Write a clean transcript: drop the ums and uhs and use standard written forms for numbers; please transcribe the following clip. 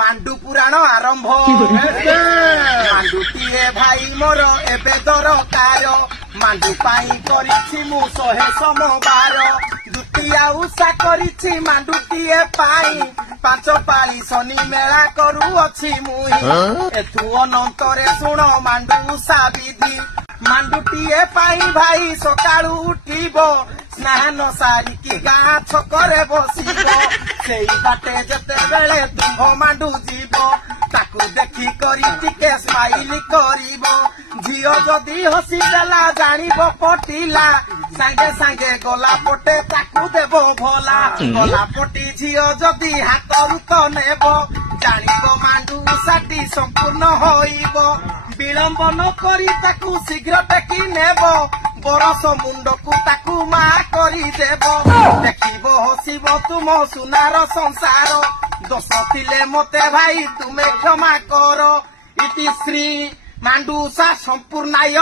मांडू पुराण आरंभ मांडुटीए भाई मोर एबे दरकार मांडू पाई करिछि मु 100 सोमवार दुतिया उषा करिछि मांडुटीए पाई 5 पाली शनि मेला करू अछि मुही एथु अनंतरे सुण मांडू उषा विधि मांडुटीए पाई भाई सकाळू उठिबो स्नान सारिकी गाँ छकरे बसिबो सेई बाटे जेते बेले तुंभ मांडू जीवो ताकू देखी करी टिके स्माइल करिबो झियो जदी हसी देला जानिबो पटिला सांगे सांगे गला पटे ताकू देबो भोला गला पटी झियो जदी हातरू तो नेबो जानिबो मांडू साटी संपूर्ण होइबो विलंब न करी ताकू शीघ्र टेकी नेबो बरस मुंडकू ताकू मा करी देबो देखिबो हसिबो तुम सुनार संसार दोष थिले मते भाई तुमे क्षमा करो इति श्री मांडू उषा संपूर्णाय।